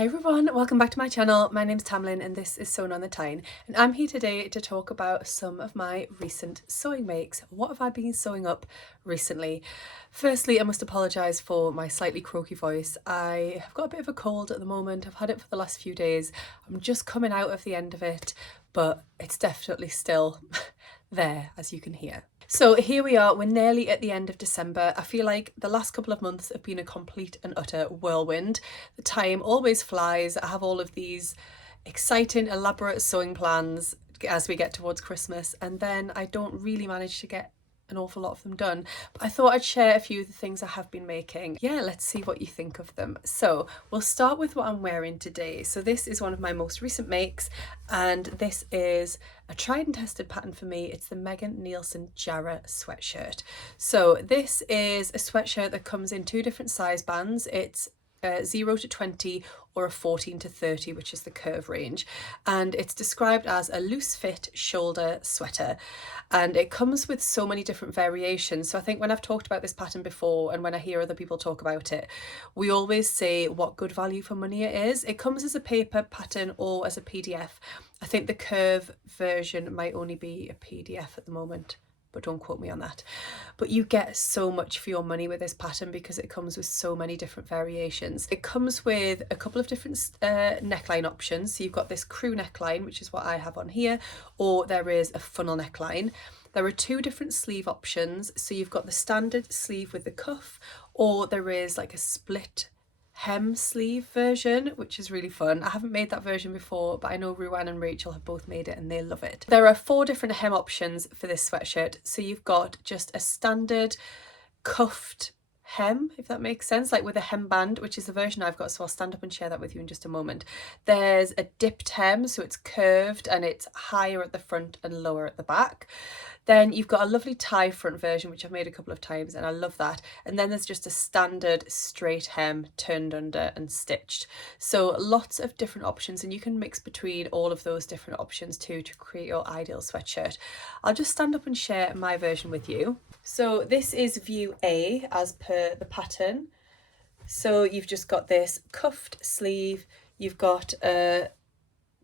Hi everyone, welcome back to my channel. My name's Tamlyn and this is Sewn on the Tyne, and I'm here today to talk about some of my recent sewing makes. What have I been sewing up recently? Firstly, I must apologise for my slightly croaky voice. I have got a bit of a cold at the moment. I've had it for the last few days. I'm just coming out of the end of it, but it's definitely still there, as you can hear. So here we are, we're nearly at the end of December. I feel like the last couple of months have been a complete and utter whirlwind. The time always flies. I have all of these exciting, elaborate sewing plans as we get towards Christmas, and then I don't really manage to get an awful lot of them done. But I thought I'd share a few of the things I have been making. Yeah, let's see what you think of them. So we'll start with what I'm wearing today. So this is one of my most recent makes, and this is a tried and tested pattern for me. It's the Nielsen Jarrah sweatshirt. So this is a sweatshirt that comes in two different size bands. It's 0 to 20 or a 14 to 30, which is the curve range, and it's described as a loose fit shoulder sweater, and it comes with so many different variations. So I think when I've talked about this pattern before and when I hear other people talk about it, we always say what good value for money it is. It comes as a paper pattern or as a PDF. I think the curve version might only be a PDF at the moment, but don't quote me on that. But you get so much for your money with this pattern because it comes with so many different variations. It comes with a couple of different neckline options. So you've got this crew neckline, which is what I have on here, or there is a funnel neckline. There are two different sleeve options. So you've got the standard sleeve with the cuff, or there is like a split hem sleeve version, which is really fun. I haven't made that version before, but I know Ruan and Rachel have both made it and they love it. There are 4 different hem options for this sweatshirt. So you've got just a standard cuffed hem, if that makes sense, like with a hemband, which is the version I've got, so I'll stand up and share that with you in just a moment. There's a dipped hem, so it's curved and it's higher at the front and lower at the back. Then you've got a lovely tie front version, which I've made a couple of times and I love that. And then there's just a standard straight hem turned under and stitched. So lots of different options, and you can mix between all of those different options too to create your ideal sweatshirt. I'll just stand up and share my version with you. So this is view A as per the pattern. So you've just got this cuffed sleeve, you've got a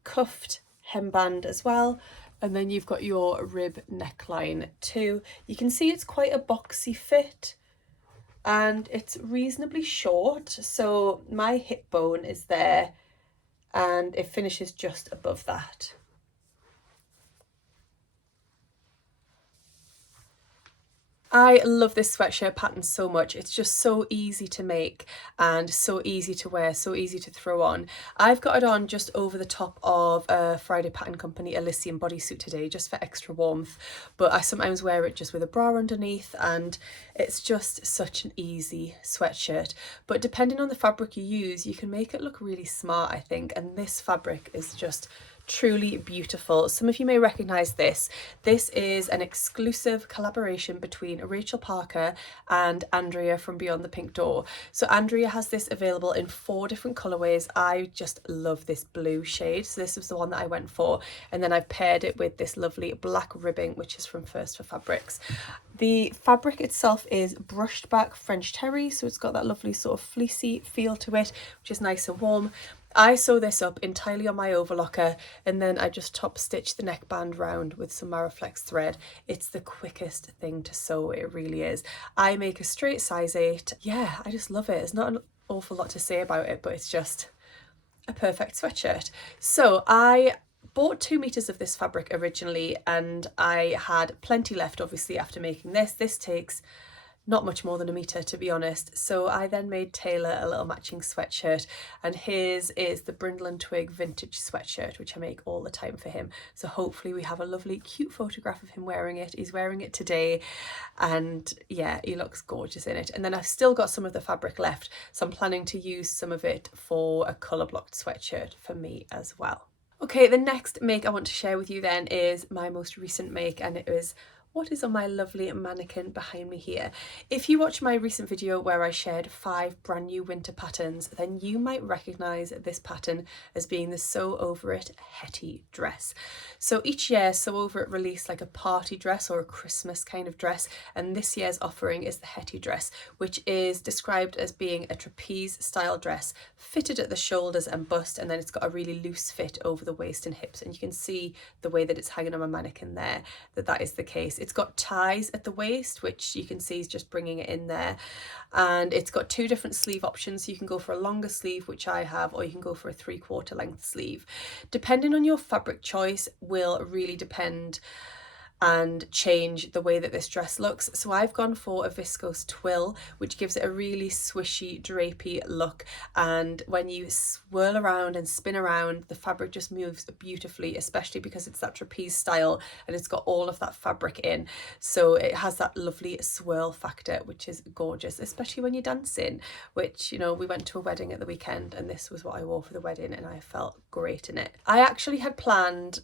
cuffed hemband as well, and then you've got your rib neckline too. You can see it's quite a boxy fit and it's reasonably short, so my hip bone is there and it finishes just above that. I love this sweatshirt pattern so much. It's just so easy to make and so easy to wear, so easy to throw on. I've got it on just over the top of a Friday Pattern Company Elysium bodysuit today, just for extra warmth, but I sometimes wear it just with a bra underneath, and it's just such an easy sweatshirt. But depending on the fabric you use, you can make it look really smart, I think, and this fabric is just truly beautiful. Some of you may recognise this. This is an exclusive collaboration between Rachel Parker and Andrea from Beyond the Pink Door. So Andrea has this available in 4 different colourways. I just love this blue shade, so this was the one that I went for, and then I've paired it with this lovely black ribbing, which is from First for Fabrics. The fabric itself is brushed back French terry, so it's got that lovely sort of fleecy feel to it, which is nice and warm. I sew this up entirely on my overlocker, and then I just top stitch the neckband round with some Maraflex thread. It's the quickest thing to sew, it really is. I make a straight size 8. Yeah, I just love it. There's not an awful lot to say about it, but it's just a perfect sweatshirt. So I bought 2 meters of this fabric originally, and I had plenty left obviously after making this. This takes not much more than a meter, to be honest. So I then made Taylor a little matching sweatshirt, and his is the Brindlle and Twig vintage sweatshirt, which I make all the time for him. So hopefully we have a lovely cute photograph of him wearing it. He's wearing it today, and yeah, he looks gorgeous in it. And then I've still got some of the fabric left, so I'm planning to use some of it for a colour blocked sweatshirt for me as well. Okay, the next make I want to share with you then is my most recent make, and it was what is on my lovely mannequin behind me here. If you watch my recent video where I shared 5 brand new winter patterns, then you might recognise this pattern as being the Sew Over It Hettie dress. So each year Sew Over It released like a party dress or a Christmas kind of dress, and this year's offering is the Hettie dress, which is described as being a trapeze style dress fitted at the shoulders and bust, and then it's got a really loose fit over the waist and hips, and you can see the way that it's hanging on my mannequin there that is the case. It's got ties at the waist, which you can see is just bringing it in there, and it's got 2 different sleeve options. So you can go for a longer sleeve, which I have, or you can go for a 3/4 length sleeve. Depending on your fabric choice will really depend and change the way that this dress looks. So I've gone for a viscose twill, which gives it a really swishy, drapey look, and when you swirl around and spin around, the fabric just moves beautifully, especially because it's that trapeze style and it's got all of that fabric in, so it has that lovely swirl factor, which is gorgeous, especially when you're dancing, which, you know, we went to a wedding at the weekend and this was what I wore for the wedding and I felt great in it. I actually had planned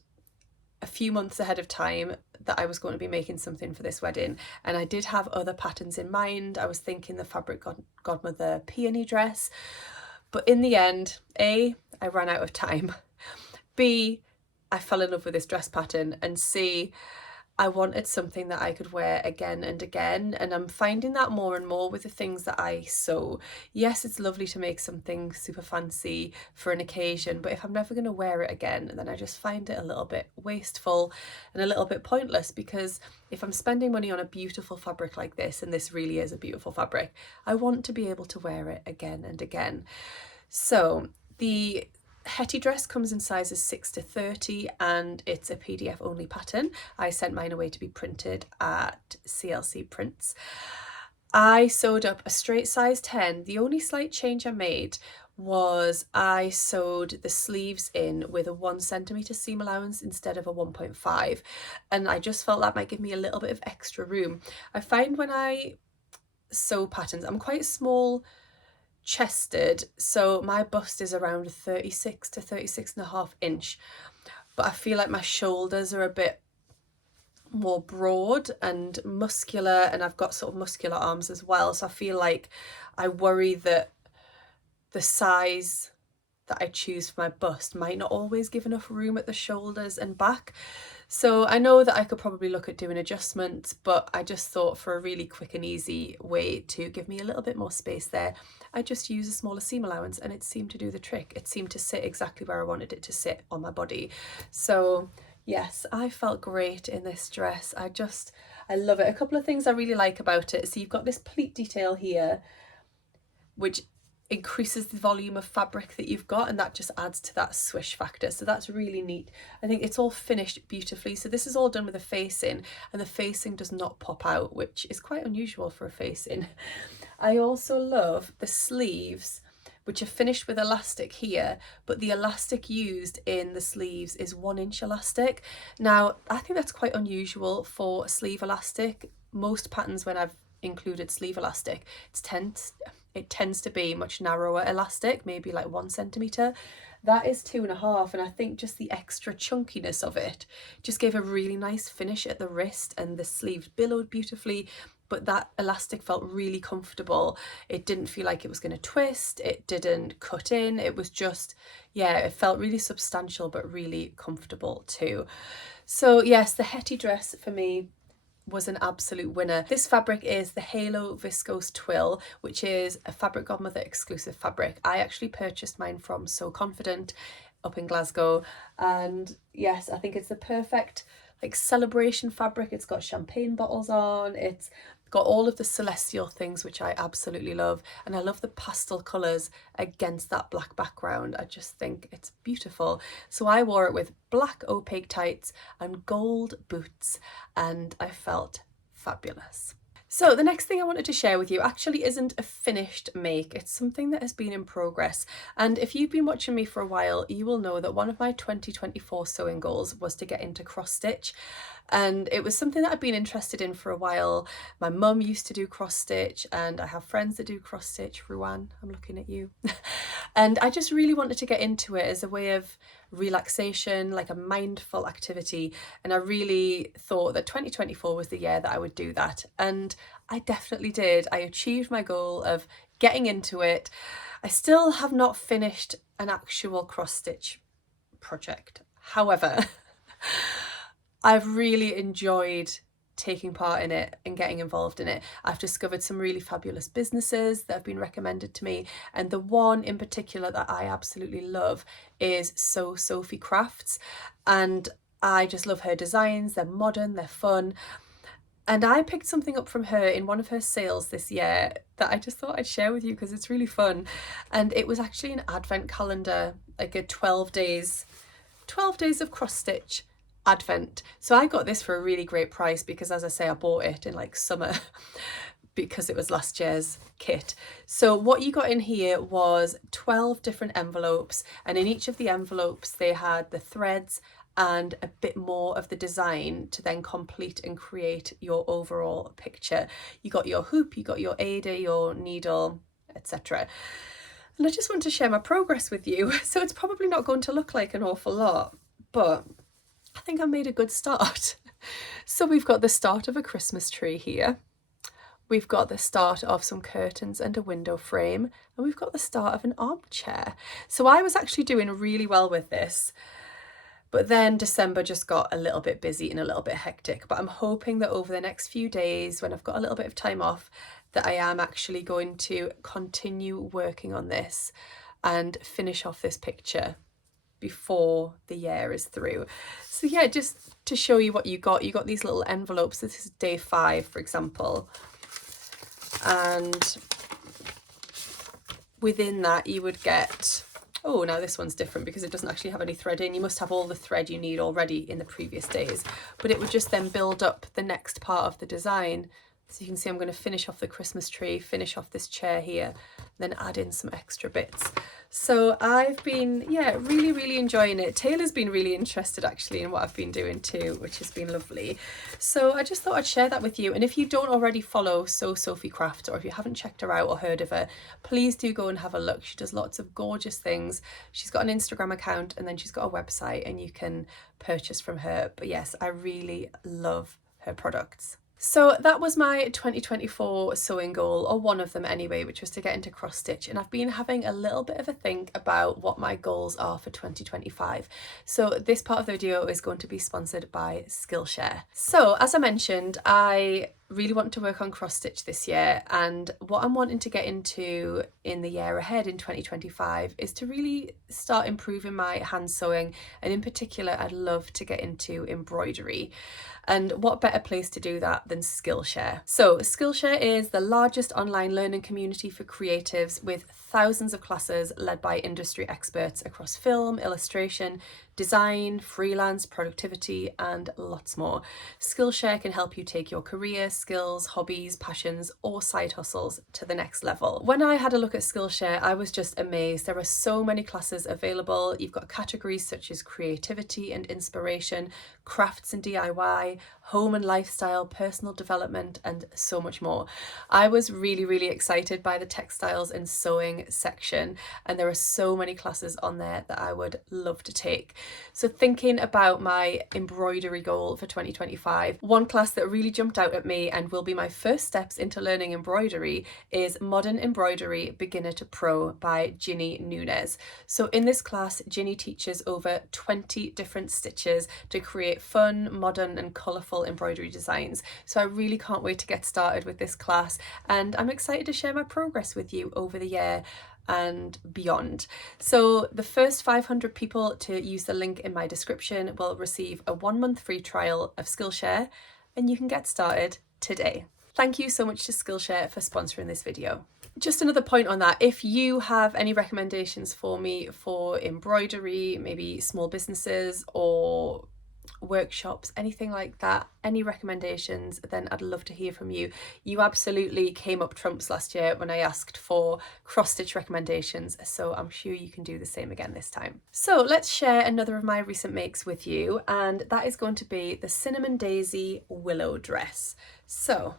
a few months ahead of time that I was going to be making something for this wedding, and I did have other patterns in mind. I was thinking the fabric godmother peony dress, but in the end, A, I ran out of time, B, I fell in love with this dress pattern, and C, I wanted something that I could wear again and again, and I'm finding that more and more with the things that I sew. Yes, it's lovely to make something super fancy for an occasion, but if I'm never going to wear it again, then I just find it a little bit wasteful and a little bit pointless, because if I'm spending money on a beautiful fabric like this, and this really is a beautiful fabric, I want to be able to wear it again and again. So the Hettie dress comes in sizes 6 to 30 and it's a PDF only pattern. I sent mine away to be printed at CLC Prints. I sewed up a straight size 10. The only slight change I made was I sewed the sleeves in with a 1 centimetre seam allowance instead of a 1.5, and I just felt that might give me a little bit of extra room. I find when I sew patterns, I'm quite small chested, so my bust is around 36 to 36.5 inch, but I feel like my shoulders are a bit more broad and muscular, and I've got sort of muscular arms as well, so I feel like I worry that the size that I choose for my bust might not always give enough room at the shoulders and back. So I know that I could probably look at doing adjustments, but I just thought for a really quick and easy way to give me a little bit more space there, I just use a smaller seam allowance, and it seemed to do the trick. It seemed to sit exactly where I wanted it to sit on my body. So yes, I felt great in this dress. I love it. A couple of things I really like about it. So you've got this pleat detail here, which increases the volume of fabric that you've got, and that just adds to that swish factor, so that's really neat. I think it's all finished beautifully. So this is all done with a facing, and the facing does not pop out, which is quite unusual for a facing. I also love the sleeves, which are finished with elastic here, but the elastic used in the sleeves is 1 inch elastic. Now I think that's quite unusual for sleeve elastic. Most patterns when I've included sleeve elastic, it tends to be much narrower elastic, maybe like 1 centimetre. That is 2.5, and I think just the extra chunkiness of it just gave a really nice finish at the wrist, and the sleeves billowed beautifully, but that elastic felt really comfortable. It didn't feel like it was going to twist, it didn't cut in, it was just, yeah, it felt really substantial but really comfortable too. So yes, the Hettie dress for me was an absolute winner. This fabric is the Halo Viscose Twill, which is a Fabric Godmother exclusive fabric. I actually purchased mine from So Confident up in Glasgow, and yes, I think it's the perfect like celebration fabric. It's got champagne bottles on, it's got all of the celestial things which I absolutely love, and I love the pastel colours against that black background. I just think it's beautiful. So I wore it with black opaque tights and gold boots, and I felt fabulous. So the next thing I wanted to share with you actually isn't a finished make, it's something that has been in progress. And if you've been watching me for a while, you will know that one of my 2024 sewing goals was to get into cross stitch. and it was something that I'd been interested in for a while. My mum used to do cross stitch, and I have friends that do cross stitch. Ruan, I'm looking at you. And I just really wanted to get into it as a way of relaxation, like a mindful activity, and I really thought that 2024 was the year that I would do that, and I definitely did. I achieved my goal of getting into it. I still have not finished an actual cross stitch project. However, I've really enjoyed taking part in it and getting involved in it. I've discovered some really fabulous businesses that have been recommended to me, and the one in particular that I absolutely love is Sophie Crafts, and I just love her designs. They're modern, they're fun, and I picked something up from her in one of her sales this year that I just thought I'd share with you because it's really fun. And it was actually an advent calendar, like a 12 days of cross stitch advent. So I got this for a really great price because, as I say, I bought it in like summer because it was last year's kit. So what you got in here was 12 different envelopes, and in each of the envelopes they had the threads and a bit more of the design to then complete and create your overall picture. You got your hoop, you got your Ada, your needle, etc. And I just want to share my progress with you. So it's probably not going to look like an awful lot, but I think I made a good start. So we've got the start of a Christmas tree here. We've got the start of some curtains and a window frame, and we've got the start of an armchair. So I was actually doing really well with this, but then December just got a little bit busy and a little bit hectic. But I'm hoping that over the next few days, when I've got a little bit of time off, that I am actually going to continue working on this and finish off this picture before the year is through. So yeah, just to show you what you got these little envelopes. This is day 5, for example, and within that you would get, oh, now this one's different because it doesn't actually have any thread in. You must have all the thread you need already in the previous days, but it would just then build up the next part of the design. So you can see I'm going to finish off the Christmas tree, finish off this chair here, then add in some extra bits. So I've been, yeah, really enjoying it. Taylor's been really interested actually in what I've been doing too, which has been lovely. So I just thought I'd share that with you. And if you don't already follow Sophie Crafts, or if you haven't checked her out or heard of her, please do go and have a look. She does lots of gorgeous things. She's got an Instagram account, and then she's got a website, and you can purchase from her. But yes, I really love her products. So that was my 2024 sewing goal, or one of them anyway, which was to get into cross stitch, and I've been having a little bit of a think about what my goals are for 2025. So this part of the video is going to be sponsored by Skillshare. So as I mentioned, I really want to work on cross stitch this year, and what I'm wanting to get into in the year ahead in 2025 is to really start improving my hand sewing, and in particular I'd love to get into embroidery. And what better place to do that than Skillshare? So Skillshare is the largest online learning community for creatives, with thousands of classes led by industry experts across film, illustration, design, freelance, productivity, and lots more. Skillshare can help you take your career, skills, hobbies, passions, or side hustles to the next level. When I had a look at Skillshare, I was just amazed. There are so many classes available. You've got categories such as creativity and inspiration, crafts and DIY, home and lifestyle, personal development, and so much more. I was really excited by the textiles and sewing section, and there are so many classes on there that I would love to take. So thinking about my embroidery goal for 2025, one class that really jumped out at me and will be my first steps into learning embroidery is Modern Embroidery Beginner to Pro by Ginny Nunes. So in this class, Ginny teaches over 20 different stitches to create fun, modern, and colourful embroidery designs. So I really can't wait to get started with this class, and I'm excited to share my progress with you over the year and beyond. So the first 500 people to use the link in my description will receive a 1-month free trial of Skillshare, and you can get started today. Thank you so much to Skillshare for sponsoring this video. Just another point on that, if you have any recommendations for me for embroidery, maybe small businesses or workshops, anything like that, any recommendations, then I'd love to hear from you. You absolutely came up trumps last year when I asked for cross-stitch recommendations, so I'm sure you can do the same again this time. So let's share another of my recent makes with you, and that is going to be the Cinnamon Daisy Willow dress. So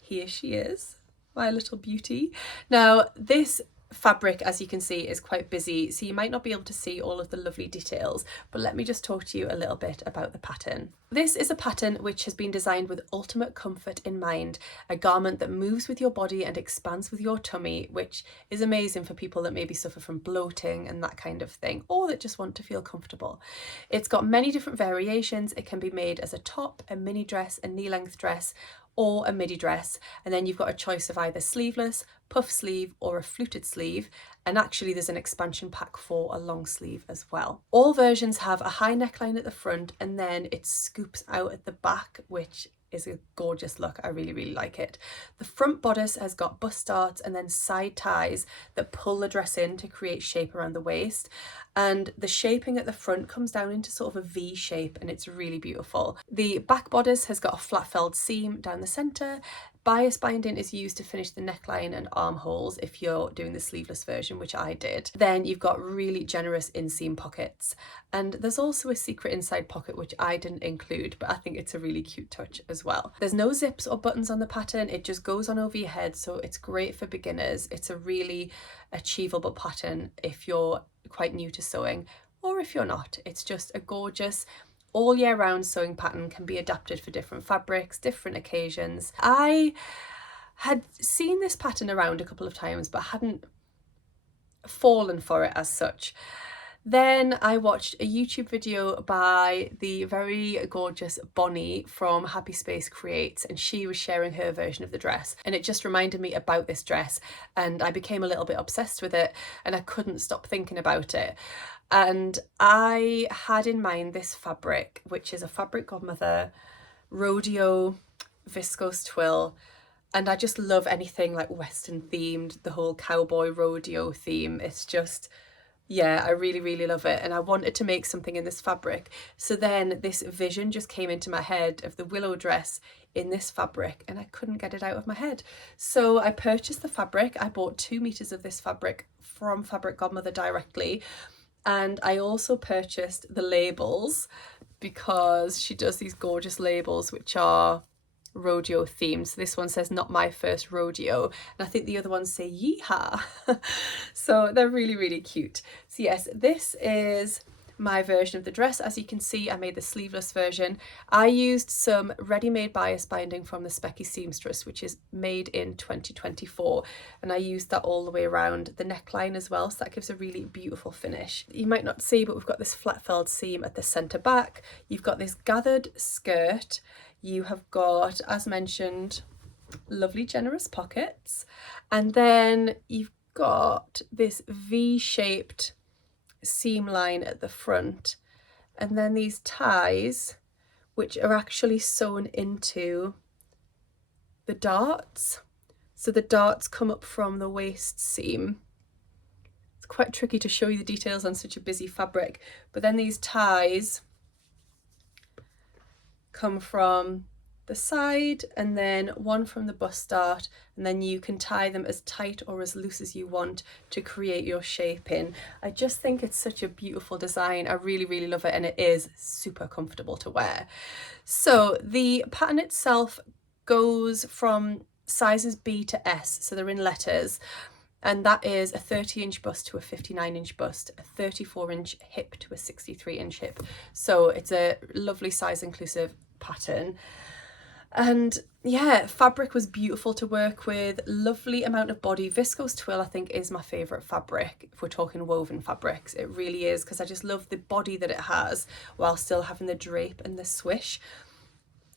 here she is, my little beauty. Now this fabric, as you can see, is quite busy, so you might not be able to see all of the lovely details, but let me just talk to you a little bit about the pattern. This is a pattern which has been designed with ultimate comfort in mind, a garment that moves with your body and expands with your tummy, which is amazing for people that maybe suffer from bloating and that kind of thing, or that just want to feel comfortable. It's got many different variations. It can be made as a top, a mini dress, a knee-length dress, or a midi dress, and then you've got a choice of either sleeveless, puff sleeve, or a fluted sleeve, and actually there's an expansion pack for a long sleeve as well. All versions have a high neckline at the front, and then it scoops out at the back, which is a gorgeous look. I really like it. The front bodice has got bust darts and then side ties that pull the dress in to create shape around the waist, and the shaping at the front comes down into sort of a V shape, and it's really beautiful. The back bodice has got a flat felled seam down the centre. Bias binding is used to finish the neckline and armholes if you're doing the sleeveless version, which I did. Then you've got really generous inseam pockets, and there's also a secret inside pocket which I didn't include, but I think it's a really cute touch as well. There's no zips or buttons on the pattern, it just goes on over your head, so it's great for beginners. It's a really achievable pattern if you're quite new to sewing, or if you're not. It's just a gorgeous all year round sewing pattern, can be adapted for different fabrics, different occasions. I had seen this pattern around a couple of times but hadn't fallen for it as such. Then I watched a YouTube video by the very gorgeous Bonnie from Happy Space Creates, and she was sharing her version of the dress, and it just reminded me about this dress, and I became a little bit obsessed with it, and I couldn't stop thinking about it. And I had in mind this fabric, which is a Fabric Godmother rodeo viscose twill, and I just love anything like Western themed, the whole cowboy rodeo theme. It's just, yeah, I really love it, and I wanted to make something in this fabric. So then this vision just came into my head of the Willow dress in this fabric, and I couldn't get it out of my head. So I purchased the fabric. I bought 2 meters of this fabric from Fabric Godmother directly, and I also purchased the labels because she does these gorgeous labels which are rodeo themed. So this one says "Not My First Rodeo," and I think the other ones say "Yeehaw." So they're really cute. So yes, this is my version of the dress. As you can see, I made the sleeveless version. I used some ready-made bias binding from the Specky Seamstress, which is made in 2024, and I used that all the way around the neckline as well, so that gives a really beautiful finish. You might not see, but we've got this flat felled seam at the centre back. You've got this gathered skirt. You have got, as mentioned, lovely generous pockets, and then you've got this V-shaped seam line at the front, and then these ties which are actually sewn into the darts. So the darts come up from the waist seam. It's quite tricky to show you the details on such a busy fabric, but then these ties come from the side, and then one from the bust dart, and then you can tie them as tight or as loose as you want to create your shape in. I just think it's such a beautiful design. I really love it, and it is super comfortable to wear. So the pattern itself goes from sizes B to S, so they're in letters, and that is a 30-inch bust to a 59-inch bust, a 34-inch hip to a 63-inch hip. So it's a lovely size inclusive pattern. And yeah, fabric was beautiful to work with, lovely amount of body. Viscose twill I think is my favourite fabric if we're talking woven fabrics. It really is, because I just love the body that it has while still having the drape and the swish.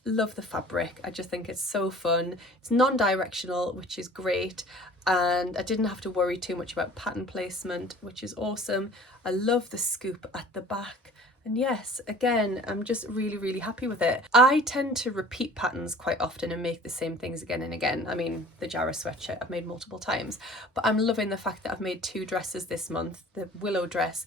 Love the fabric. I just think it's so fun. It's non-directional, which is great, and I didn't have to worry too much about pattern placement, which is awesome. I love the scoop at the back. And yes, again, I'm just really happy with it. I tend to repeat patterns quite often and make the same things again and again. I mean, the Jarrah sweatshirt I've made multiple times, but I'm loving the fact that I've made 2 dresses this month, the Willow dress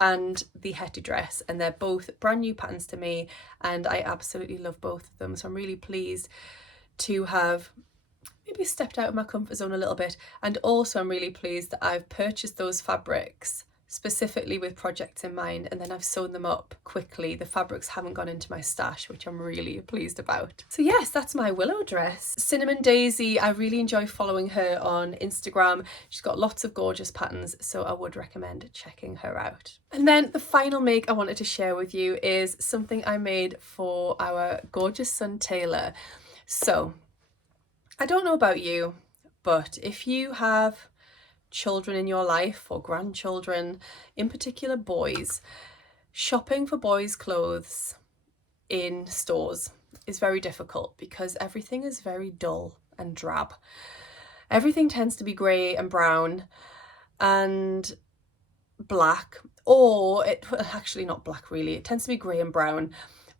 and the Hettie dress, and they're both brand new patterns to me and I absolutely love both of them. So I'm really pleased to have maybe stepped out of my comfort zone a little bit, and also I'm really pleased that I've purchased those fabrics specifically with projects in mind, and then I've sewn them up quickly. The fabrics haven't gone into my stash, which I'm really pleased about. So yes, that's my Willow dress. Cinnamon Daisy, I really enjoy following her on Instagram. She's got lots of gorgeous patterns, so I would recommend checking her out. And then the final make I wanted to share with you is something I made for our gorgeous son Taylor. So I don't know about you, but if you have children in your life or grandchildren, in particular boys, shopping for boys' clothes in stores is very difficult because everything is very dull and drab. Everything tends to be grey and brown and black, or actually not black really, it tends to be grey and brown,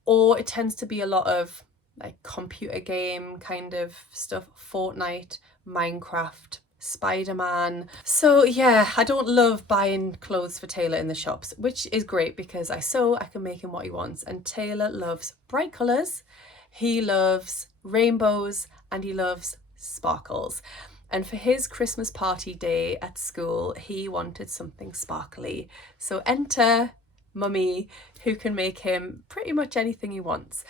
or it tends to be a lot of like computer game kind of stuff, Fortnite, Minecraft, Spider-Man. So yeah, I don't love buying clothes for Taylor in the shops, which is great because I sew, I can make him what he wants. And Taylor loves bright colours, he loves rainbows, and he loves sparkles. And for his Christmas party day at school, he wanted something sparkly. So enter Mummy, who can make him pretty much anything he wants.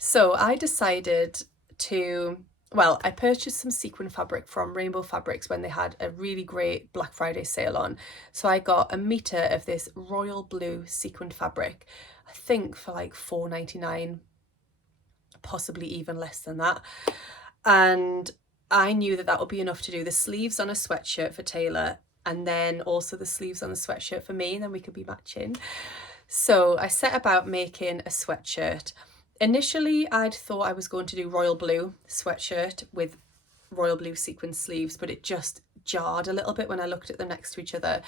So I decided to, well, I purchased some sequin fabric from Rainbow Fabrics when they had a really great Black Friday sale on. So I got a metre of this royal blue sequin fabric, I think for like $4.99, possibly even less than that. And I knew that that would be enough to do the sleeves on a sweatshirt for Taylor, and then also the sleeves on the sweatshirt for me, and then we could be matching. So I set about making a sweatshirt. Initially, I'd thought I was going to do royal blue sweatshirt with royal blue sequin sleeves, but it just jarred a little bit when I looked at them next to each other.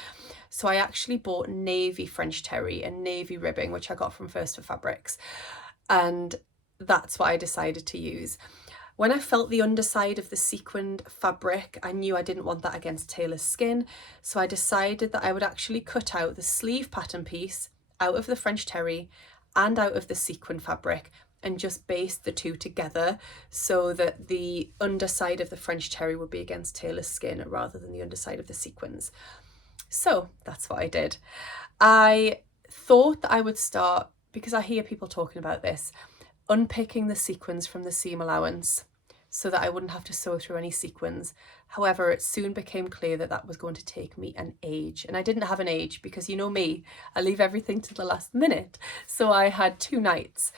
So I actually bought navy French terry and navy ribbing, which I got from First for Fabrics. And that's what I decided to use. When I felt the underside of the sequined fabric, I knew I didn't want that against Taylor's skin. So I decided that I would actually cut out the sleeve pattern piece out of the French terry and out of the sequin fabric and just baste the two together so that the underside of the French terry would be against Taylor's skin rather than the underside of the sequins. So that's what I did. I thought that I would start, because I hear people talking about this, unpicking the sequins from the seam allowance so that I wouldn't have to sew through any sequins. However, it soon became clear that that was going to take me an age, and I didn't have an age because, you know me, I leave everything to the last minute. So I had 2 nights.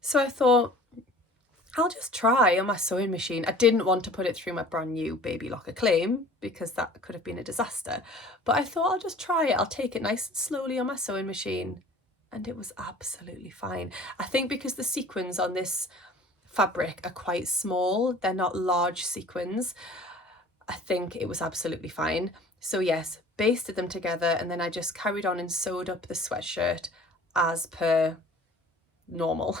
So I thought, I'll just try on my sewing machine. I didn't want to put it through my brand new Baby Lock Acclaim because that could have been a disaster. But I thought I'll just try it. I'll take it nice and slowly on my sewing machine. And it was absolutely fine. I think because the sequins on this fabric are quite small, they're not large sequins, I think it was absolutely fine. So yes, basted them together, and then I just carried on and sewed up the sweatshirt as per normal.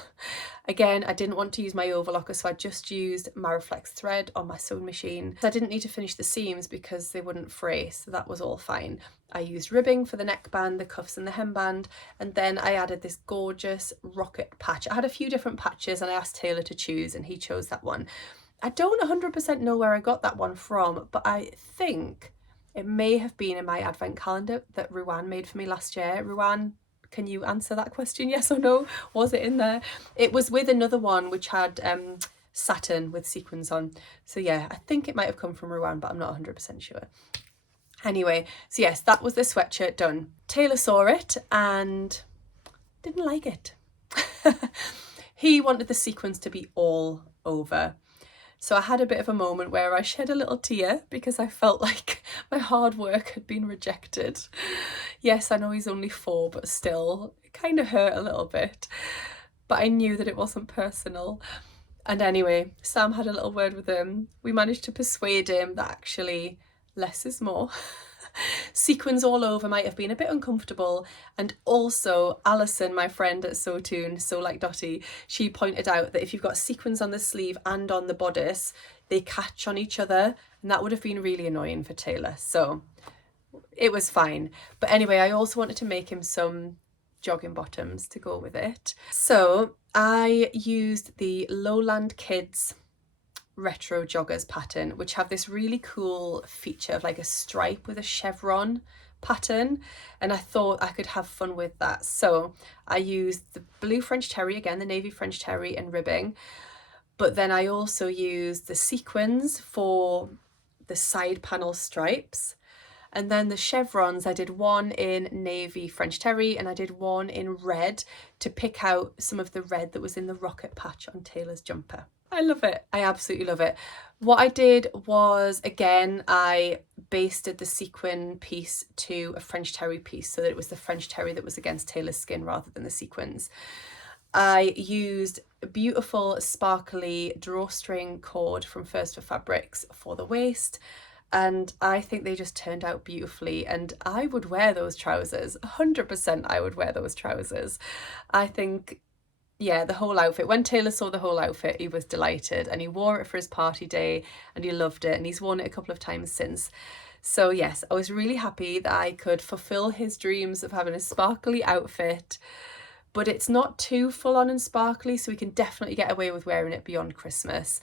Again, I didn't want to use my overlocker, so I just used Mariflex thread on my sewing machine. I didn't need to finish the seams because they wouldn't fray, so that was all fine. I used ribbing for the neckband, the cuffs and the hemband, and then I added this gorgeous rocket patch. I had a few different patches and I asked Taylor to choose and he chose that one. I don't 100% know where I got that one from, but I think it may have been in my advent calendar that Ruan made for me last year. Ruan, can you answer that question, yes or no? Was it in there? It was with another one which had satin with sequins on. So yeah, I think it might have come from Ruan, but I'm not 100% sure. Anyway, so yes, that was the sweatshirt done. Taylor saw it and didn't like it. He wanted the sequins to be all over. So I had a bit of a moment where I shed a little tear because I felt like my hard work had been rejected. Yes, I know he's only 4, but still, it kind of hurt a little bit. But I knew that it wasn't personal. And anyway, Sam had a little word with him. We managed to persuade him that actually less is more. Sequins all over might have been a bit uncomfortable, and also Alison, my friend at SewToon, Sew Like Dottie, she pointed out that if you've got sequins on the sleeve and on the bodice, they catch on each other, and that would have been really annoying for Taylor. So it was fine. But anyway, I also wanted to make him some jogging bottoms to go with it. So I used the Lowland Kids retro joggers pattern, which have this really cool feature of like a stripe with a chevron pattern, and I thought I could have fun with that. So I used the blue French terry, again the navy French terry and ribbing, but then I also used the sequins for the side panel stripes. And then the chevrons, I did one in navy French terry and I did one in red to pick out some of the red that was in the rocket patch on Taylor's jumper. I love it. I absolutely love it. What I did was, again, I basted the sequin piece to a French terry piece so that it was the French terry that was against Taylor's skin rather than the sequins. I used a beautiful sparkly drawstring cord from First for Fabrics for the waist, and I think they just turned out beautifully, and I would wear those trousers. 100% I would wear those trousers. I think, yeah, the whole outfit, when Taylor saw the whole outfit, he was delighted, and he wore it for his party day and he loved it, and he's worn it a couple of times since. So yes, I was really happy that I could fulfill his dreams of having a sparkly outfit, but it's not too full on and sparkly, so we can definitely get away with wearing it beyond Christmas.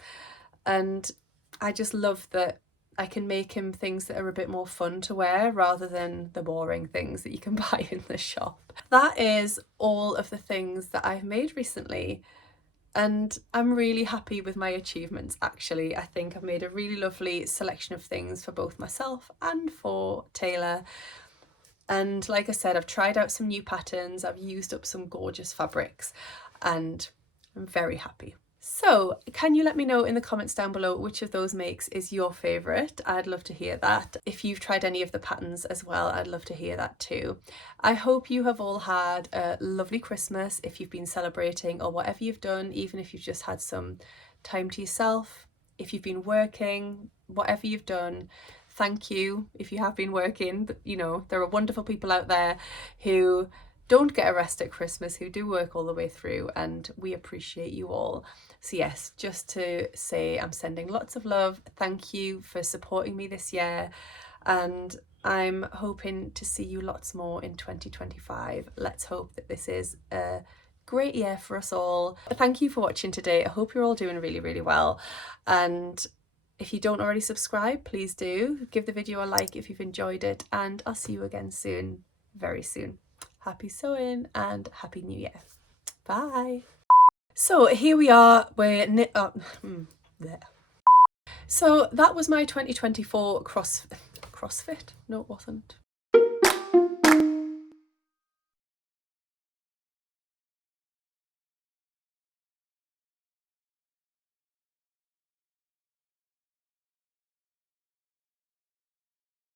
And I just love that I can make him things that are a bit more fun to wear rather than the boring things that you can buy in the shop. That is all of the things that I've made recently, and I'm really happy with my achievements actually. I think I've made a really lovely selection of things for both myself and for Taylor. And like I said, I've tried out some new patterns, I've used up some gorgeous fabrics, and I'm very happy. So can you let me know in the comments down below which of those makes is your favourite? I'd love to hear that. If you've tried any of the patterns as well, I'd love to hear that too. I hope you have all had a lovely Christmas if you've been celebrating, or whatever you've done, even if you've just had some time to yourself. If you've been working, whatever you've done, thank you. If you have been working, you know, there are wonderful people out there who don't get a rest at Christmas, who do work all the way through, and we appreciate you all. So yes, just to say I'm sending lots of love. Thank you for supporting me this year, and I'm hoping to see you lots more in 2025. Let's hope that this is a great year for us all. Thank you for watching today. I hope you're all doing really, really well, and if you don't already subscribe, please do. Give the video a like if you've enjoyed it, and I'll see you again soon, very soon. Happy sewing and Happy New Year. Bye. So here we are, so that was my 2024 CrossFit. No, it wasn't.